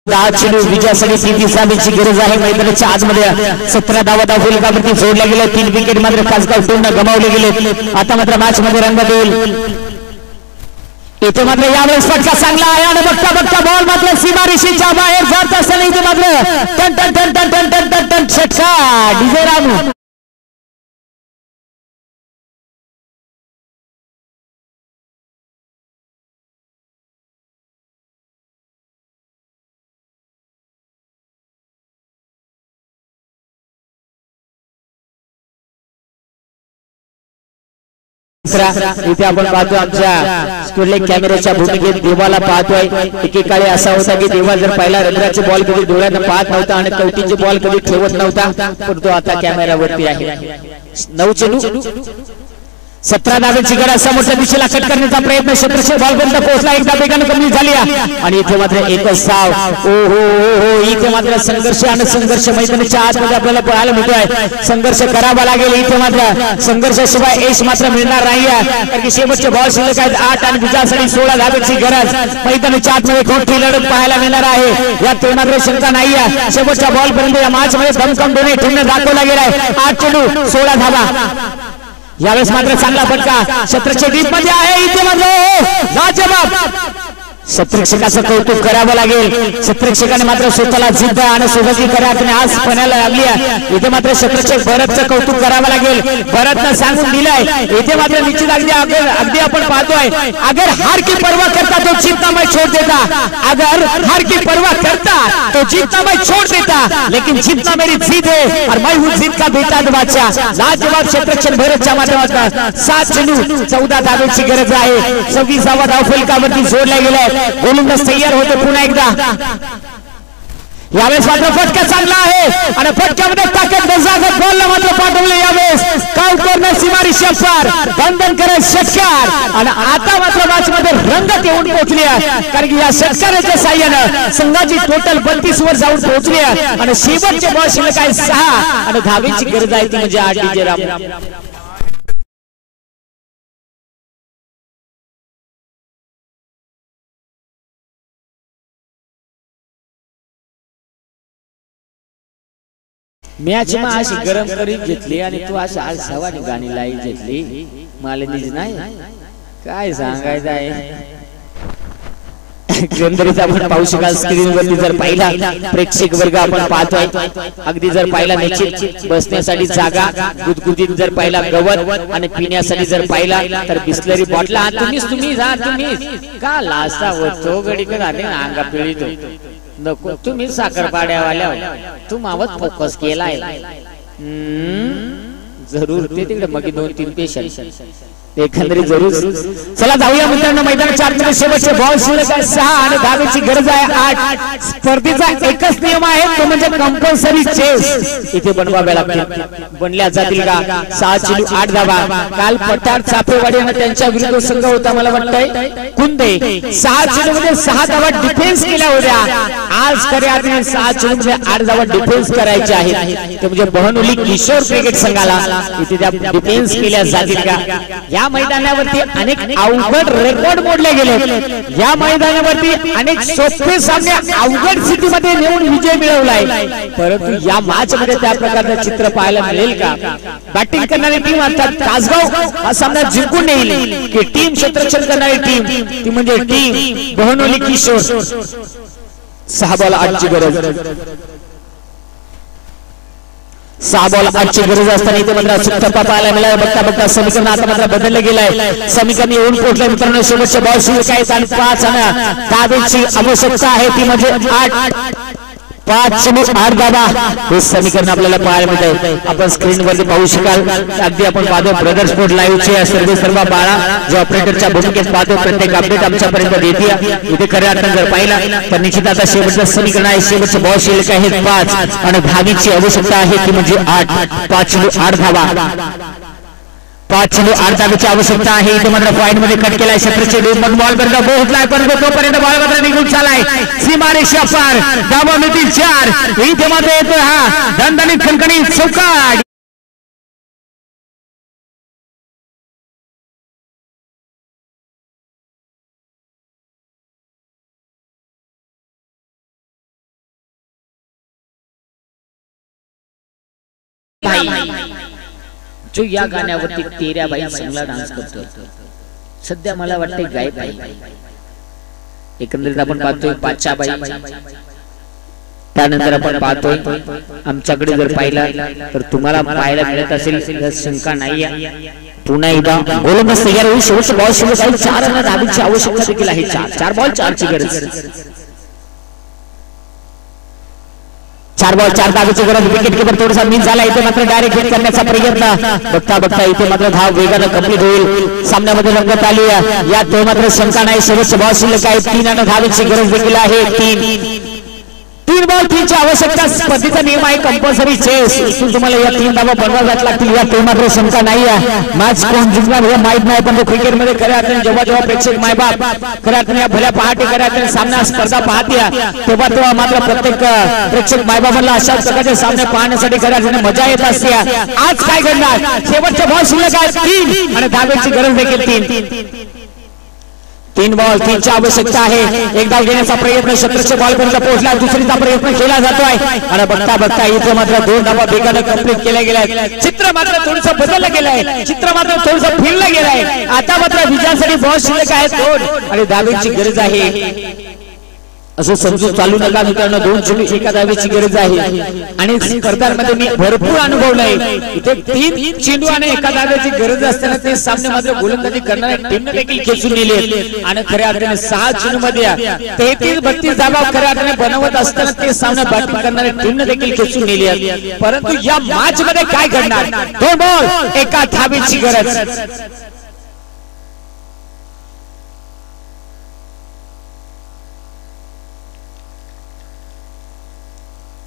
10 चेंडू विजयासाठी 30 धावांची गरज आहे मैदानाच्या आतमध्ये 17 धावा फलकावरती जोडल्या गेल्या 3 विकेट मात्र कासगाव टोळीने गमावले गेले आता मात्र मॅच मध्ये रंग देईल इथे मात्र यावेळेस फटका चांगला आहे आणि बघता बघता बॉल मात्र सीमारेषेच्या बाहेर जात असताना इथे मात्र टन टन टन टन टन टन टन टन षटका डीजे रामू इथे आपण पाहतो आमच्या स्टुडिओ कॅमेऱ्याच्या भूमिकेत देवाला पाहतोय एकेकाळी असा होता की देवा जर पहिला रंगाचे बॉल कधी डोळ्यानं पाहत नव्हता आणि कवटीचे बॉल कधी ठेवत नव्हता पण तो आता कॅमेऱ्यावरती आहे 9 चेंडू 17 धावांची गरज समोरच्या दिशेला कट करण्याचा प्रयत्न क्षेत्रक्षक बॉलपर्यंत पोहोचला एकदा वेगाने कमी झाली आणि इथे मात्र एकच साव ओ हो हो इथे मात्र संघर्ष आणि संघर्ष मैदानाच्या आतमध्ये आपल्याला पाहायला मिळतोय संघर्ष करावा लागेल इथे मात्र संघर्षाशिवाय यश मात्र मिळणार नाही कारण की शेवटचे बॉल शिल्लक आहेत 8 आणि विजयासाठी 16 धावांची गरज मैदानाच्या आतमध्ये मोठी लढत पाहायला मिळणार आहे यात मात्र शंका नाही आहे शेवटच्या बॉल पर्यंत या मॅच मध्ये दमखम दोन्ही टीमने दाखवला गेलाय 8 चेंडू 16 धावा यावेळेस मात्र चांगला फटका क्षेत्रक्षक डीप मध्ये आहे इथे मात्र लाजवाब क्षेत्रक्षकाचं कौतुक करावं लागेल क्षेत्रक्षकाने मात्र स्वतःला जिद्द आणि सुरुवाती करायला आज पणाला लागली आहे इथे मात्र क्षेत्रक्षक भरतचं कौतुक करावं लागेल भरतनं सांगून दिलंय इथे मात्र निश्चित अगदी आपण पाहतोय अगर हार की परवा करता तो जीतना मैं छोड़ देता अगर हार की परवा करता तो जीतना मैं छोड़ देता लेकिन जीतना मेरी जीत है और मैं हूं जीत का बेटा बादशाह लाजवाब क्षेत्रक्षक भरतच्या माध्यमातून 7 चेंडू 14 धावांची गरज आहे 26वा धाव फलकावरती जोडला गेलाय गोलंदाज तयार होते पुन्हा एकदा यावेळेस मात्र फटका चांगला आहे आणि फटक्यामध्ये ताकद नजाकत बॉलला मात्र पाठवले यावेळेस काउंटरने सीमारेषा पार बंधन करत षटकार आणि आता मात्र मॅच मध्ये रंगत येऊन पोहोचली आहे कारण की या षटकाराच्या साह्याने संघाची टोटल 32 वर जाऊन पोहोचली आहे आणि शेवटचे बॉल शिल्लक आहे 6 आणि धावेची गरज आहे ती म्हणजे 8 डीजे राम मॅच मा अशी गरम करीत घेतली आणि तू अशी आज सवानी गाणी लाई घेतली मालिनीच नाही काय सांगायचं आहे गंधरीचा आपण पाहू शकाल स्क्रीनवरती जर पाहिला प्रेक्षक वर्ग आपण पाहतोय अगदी जर पाहिला निश्चित बसण्यासाठी जागा गुदगुदीत जर पाहिला गवत आणि पिण्यासाठी जर पाहिला तर बिस्लरी बॉटला तुम्ही का लास्टा होतो गडी का अंगा पिळीतो नको तुम्ही साखरपाड्यावाल्या तू मावत फोकस केलाय जरूर ते तिकडे मग 2-3 पेशंट एकंदरीत जरूर चला जाऊया मित्रांनो मैदानाच्या आतमध्ये शेवटचे बॉल शिल्लक आहे 6 आणि धावेची गरज आहे 8 स्पर्धेचा एकच नियम आहे तो म्हणजे कंपल्सरी चेस इथे बनवाव्या लागतील बनल्या जातील का 6 चेंडू 8 धावा काल पठार चापेवाडी आणि त्यांच्या विरुद्ध संघ होता मला वाटतंय कुंदे 6 चेंडू मध्ये 6 धावा डिफेन्स केल्या होत्या आज खऱ्या 6 चेंडू मध्ये 8 धावा डिफेन्स करायचे आहेत ते म्हणजे बहनोली किशोर क्रिकेट संघाला इथे त्या डिफेन्स केल्या जातील का या मैदानावरती अनेक अवघड रेकॉर्ड मोडले गेले या मैदानावरती अनेक सोपे सामने अवघड स्थितीमध्ये नेऊन विजय मिळवलाय परंतु या मॅच मध्ये त्या प्रकारचं चित्र पाहायला मिळेल का बॅटिंग करणारी टीम अर्थात तासगाव हा सामना जिंकून येईल की टीम क्षेत्ररक्षण करणारी टीम ती म्हणजे टीम बहनोली किशोर 6 बॉल 8 ची गरज 6 बॉल 8 ची गरज असताना इथे मात्र सुटप्पा पाहायला मिळाला बघता बघता समीकरण आता मात्र बदललं गेलंय समीकरण येऊन पोहोचलंय मित्रांनो शेवटचे बॉल शिल्लक आहेत आणि 5 आणि धावेची आवश्यकता आहे ती म्हणजे 5 चेंडू 8 धावा हे समीकरण आपल्याला पाहायला मिळतंय आपण स्क्रीन वरती पाहू शकाल अगदी आपण पाहतो ब्रदर स्पोर्ट लाईव्ह चे सर्व बाळा जो ऑपरेटरच्या भूमिकेत पाहतो प्रत्येक अपडेट आमच्यापर्यंत देते इथे खऱ्या अर्थाने जर पाहिला तर निश्चित आता शेवटचं समीकरण आहे शेवटचे बॉल शिल्लक आहेत 5 आणि धावेची आवश्यकता आहे ती म्हणजे 5 चेंडू 8 धावा 5 चेंडू 8 धावेची आवश्यकता आहे इथे मात्र पॉइंट मध्ये कट केलाय क्षेत्रचे डीप मधून बॉल पर्यंत पोहोचलाय पण तोपर्यंत बॉल मात्र निघून चालाय सीमारेषा पार धावा मिळतील 4 इथे मात्र येतोय हा दणदणीत खणखणीत चौकार भाई जो या गाण्यावरती तेऱ्या बाई चांगला डान्स करतोय. सध्या मला वाटते गायक आहे. एकंदरीत आपण पाहतोय पाचा बाई, त्यानंतर आपण पाहतोय आमच्याकडे जर पाहिला तर तुम्हाला पाहायला मिळत असेल शंका नाही. पुन्हा एकदा गोलंदाज तयार होईल. शेवटचा बॉल शिल्लक आहे. 4 रन धाबीची आवश्यकता देखील आहे. 4 बॉल 4 ची गरज. 4 बॉल 4 धाबीची गरज. विकेट कीपर थोडासा मिस झाला इथे, मात्र डायरेक्ट हिट करण्याचा प्रयत्न. बघता बघता इथे मात्र धाव वेगानं कंप्लीट होईल. सामन्यामध्ये रंगत आली या तो मात्र शंका नाही. शेवटचा बॉल शिल्लक आहे. 3 रन धाबीची गरज देखील आहे. 3 बॉल 3 ची आवश्यकता. स्पर्धेचा नियम आहे कंपल्सरी चेस. तुम्हाला या 3 धावा बनवाव्याच लागतील. या तो मात्र शंका नाही. मॅच कोण जिंकणार हे माहित नाही, पण क्रिकेट मध्ये खऱ्या अर्थाने जेव्हा प्रेक्षक मायबाप खऱ्या अर्थाने भल्या पहाटे खऱ्या अर्थाने सामना स्पर्धा पाहते तेव्हा मात्र प्रत्येक प्रेक्षक मायबापांना अशा प्रकारचे सामने पाहण्यासाठी खऱ्या अर्थाने मजा येत असते. आज काय घडणार? शेवटचा बॉल शिल्लक आहे 3 आणि धावेची गरज देखील 3. 3 बॉल 3 ची आवश्यकता आहे. एक धाव घेण्याचा प्रयत्न शत्रक्षक बॉल पर्यंत पोहोचला. दुसरीचा प्रयत्न केला जातोय आणि बघता बघता इथे मात्र 2 धावा वेगाने कंप्लीट केल्या गेल्या. चित्र मात्र थोडंसं बदललं गेलंय. चित्र मात्र थोडंसं फिरलं गेलंय. आता मात्र विजयासाठी बॉल शिल्लक आहे 2 आणि धावेची गरज आहे. असं समजून चालू नका मित्रांनो. 2 चेंडू 1 धावेची गरज आहे. आणि स्पर्धांमध्ये मी भरपूर अनुभवलंय. इथे 3 चेंडू आणि 1 धावेची गरज असताना ते सामने मात्र गोलंदाजी करणाऱ्या टीमने देखील खेचून नेले आणि खऱ्या अर्थाने 6 चेंडू मध्ये 33-32 धावा खऱ्या अर्थाने बनवत असताना ते सामना बॅटिंग करणाऱ्या टीमने देखील खेचून नेले. परंतु या मॅच मध्ये काय घडणार? 2 बॉल 1 धावेची गरज.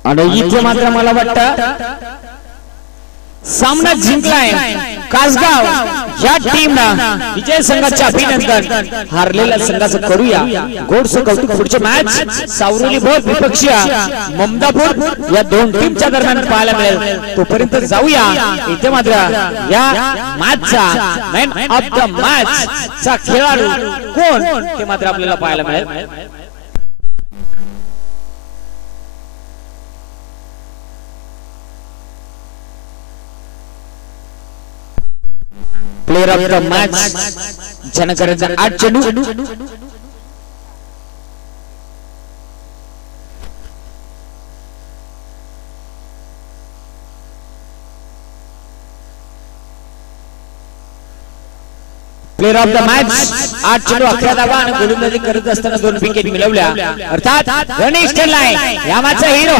आणि इथे मात्र मला वाटतं सामना जिंकलाय कासगाव या टीमला. विजय संघाचे अभिनंदन. हारलेल्या संघाचं करूया गोडसं कौतुक. पुढचे मॅच सावरोली बोध विपक्षीय ममदापूर या 2 टीमच्या दरम्यान पाहायला मिळेल. तोपर्यंत जाऊया इथे मात्र या मॅचचा मॅन ऑफ द मॅच चा खेळाडू कोण ते मात्र आपल्याला पाहायला मिळेल. प्लेयर ऑफ द मॅच ज्यानं करायचा 8 चेंडू. प्लेयर ऑफ द मॅच 8 चेंडू 11 धावा आणि गोलंदाजी करत असताना 2 विकेट मिळवल्या. अर्थात गणेश ठरलाय या मॅचचा हिरो.